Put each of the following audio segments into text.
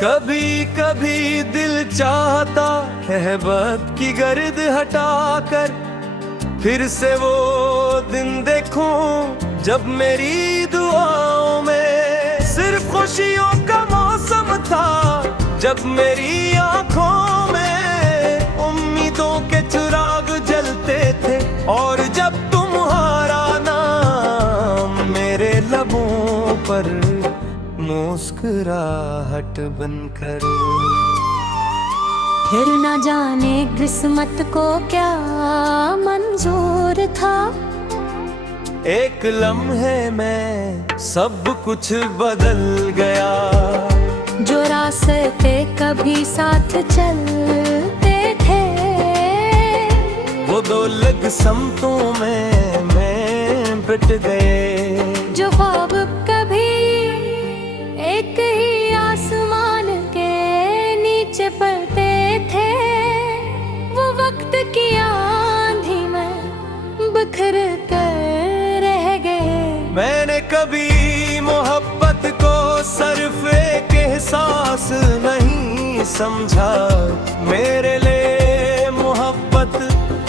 कभी कभी दिल चाहता कहबत की गर्द हटाकर फिर से वो दिन देखूं जब मेरी दुआओं में सिर्फ खुशियों का मौसम था, जब मेरी आंखों में उम्मीदों के चिराग जलते थे और जब तुम्हारा नाम मेरे लबों पर मुस्कुराहट बनकर। फिर न जाने किस्मत को क्या मंजूर था, एक लम्हे में सब कुछ बदल गया। जो रास्ते कभी साथ चलते थे वो दो अलग समतों में बट गए। जो ख्वाब कभी एक ही आसमान के नीचे पड़ते थे वो वक्त की आंधी में बिखर कर रह गए। मैंने कभी मोहब्बत को सिर्फ एक एहसास नहीं समझा, मेरे लिए मोहब्बत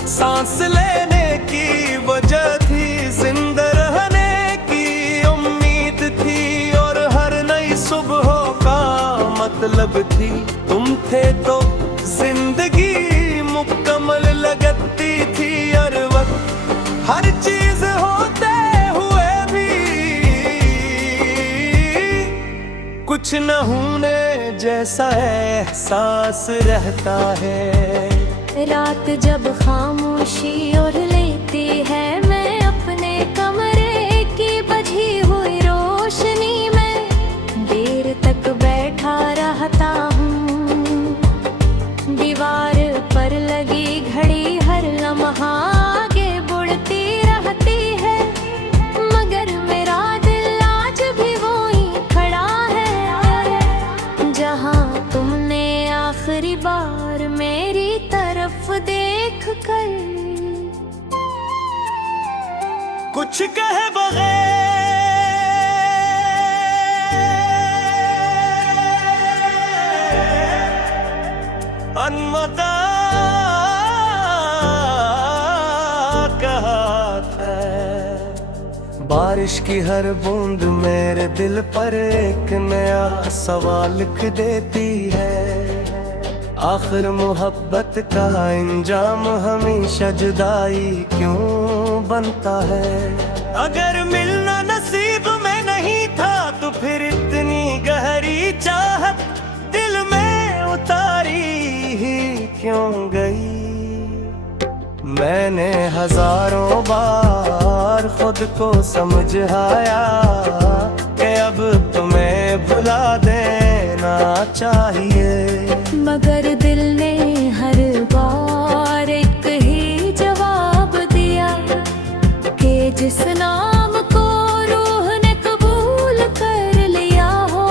सांस लेने की वजह थी, जिंदा रहने की उम्मीद थी और हर नई सुबह का मतलब थी। तुम थे तो जिंदगी मुकम्मल लगती थी, हर वक्त हर चीज होते हुए भी कुछ न होने जैसा एहसास रहता है। रात जब खामोशी और लेती है मैं अपने कमरे की बझी हुई रोशनी में देर तक बैठा रहता हूँ। दीवार पर लगी घड़ी हर लम्हा आगे बढ़ती रहती है, मगर मेरा दिल आज भी वहीं खड़ा है जहाँ तुमने आखिरी बार मेरी तरफ देख कर कुछ कहे बगैर अनमता कहा था। बारिश की हर बूंद मेरे दिल पर एक नया सवाल लिख देती है। आखिर मोहब्बत का इंजाम हमेशा जुदाई क्यों बनता है? अगर मिलना नसीब में नहीं था तो फिर इतनी गहरी चाहत दिल में उतारी ही क्यों गई? मैंने हजारों बार खुद को समझाया कि अब तुम्हें भुला देना चाहिए, मगर दिल ने हर बार एक ही जवाब दिया कि जिस नाम को रूह ने कबूल कर लिया हो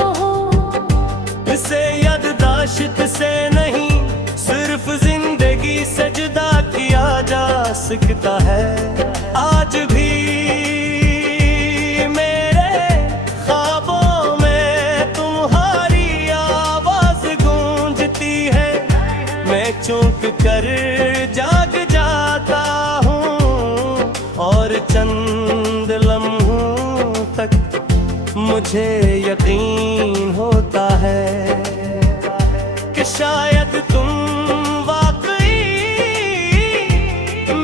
इसे याददाश्त से नहीं सिर्फ जिंदगी सजदा किया जा सकता है। आज भी चौंक कर जाग जाता हूँ और चंद लम्हों तक मुझे यकीन होता है कि शायद तुम वाकई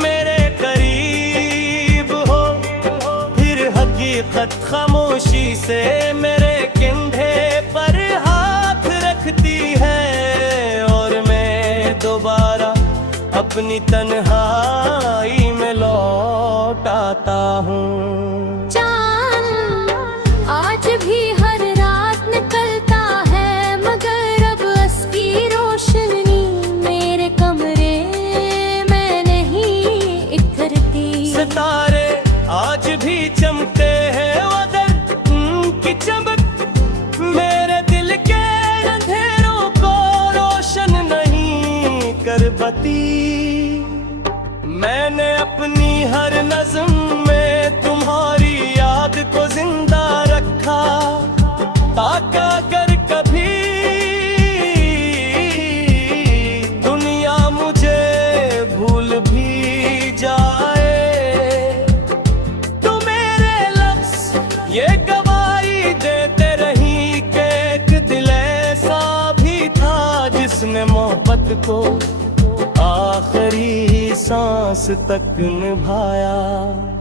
मेरे करीब हो। फिर हकीकत खामोशी से मेरे कंधे पर हाथ रखती है दोबारा अपनी तन्हाई में लौट आता हूँ। चांद आज भी हर रात निकलता है, मगर अब उसकी रोशनी मेरे कमरे में नहीं इखरती। सितारे आज भी चमकते हैं वदन की चमक मेरे दिल के अंधेरों को रोशन नहीं कर बती। मैंने अपनी हर नज़्म में तुम्हारी याद को जिंदा रखा ताकि अगर कभी मोहब्बत को आखिरी सांस तक निभाया।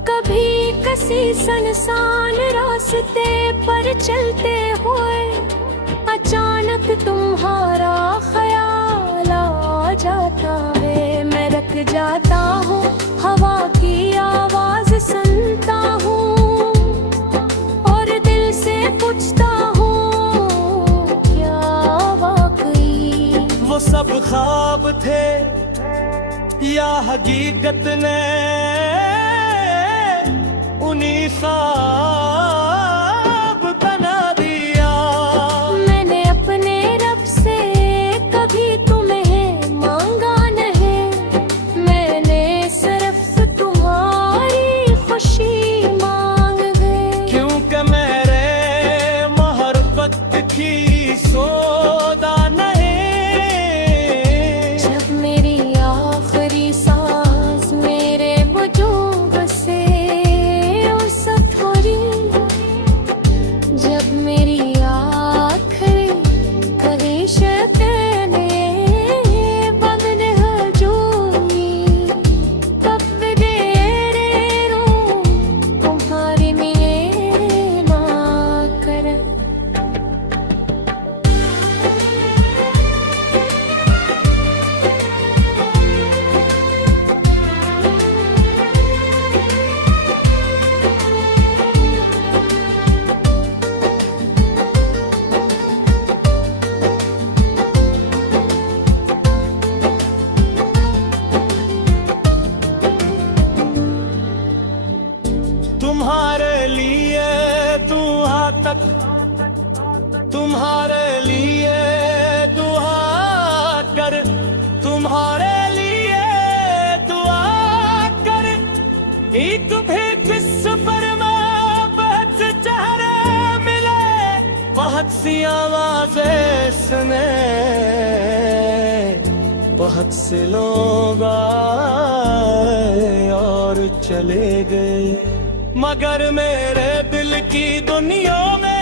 कभी किसी सुनसान रास्ते पर चलते हुए अचानक तुम्हारा ख्याल आ जाता है। मैं रख जाता हूँ, हवा की आवाज सुनता हूँ और दिल से पूछता हूँ क्या वाकई वो सब ख्वाब थे या हकीकत ने उन्हीं ख्वाब बना दिया। मैंने अपने रब से कभी तुम्हें मांगा नहीं, मैंने सिर्फ तुम्हारी खुशी मांग गई। क्योंकि मेरे मोहब्बत की सौदा नहीं। जब मेरी आखिरी सांस मेरे वजूद से उस थोड़ी, जब मेरी आखिरी ख्वाहिश तेने बंद हजूरी, तब मेरे रूह तुम्हारे लिए ना कर। तुम्हारे लिए दुआ तक, तुम्हारे लिए दुआ कर, तुम्हारे लिए दुआ कर। एक भी जिस पर मोहब्बत चेहरे मिले, बहुत सी आवाजें सुने, बहुत से लोग आए और चले गए, मगर मेरे दिल की दुनिया में